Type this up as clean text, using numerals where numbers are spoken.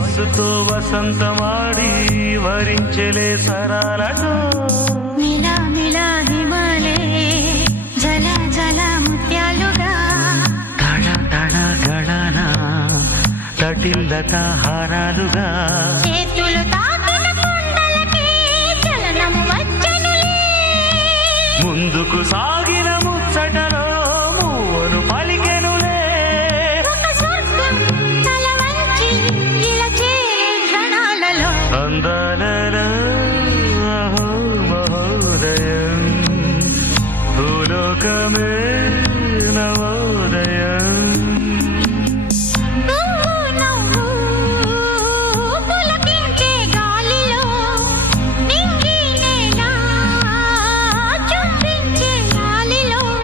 వయస్సుతో వసంతమాడి వరించలే సరాలతో మిలా మిలా హిమాలే జల జల ముత్యాలుగా తడ తడ గళన తటిల్లత హారాలుగా చేతులు తాకిన కొండలకే చలనం వచ్చనులే ముందుకు సాగిన ముచ్చటలో మూవను పలికెనులే ఒక స్వర్గం తల వంచి ఇలా చేరే క్షణాలలో అందాలలో అహో మహోదయం భూలోకమే నవోదయం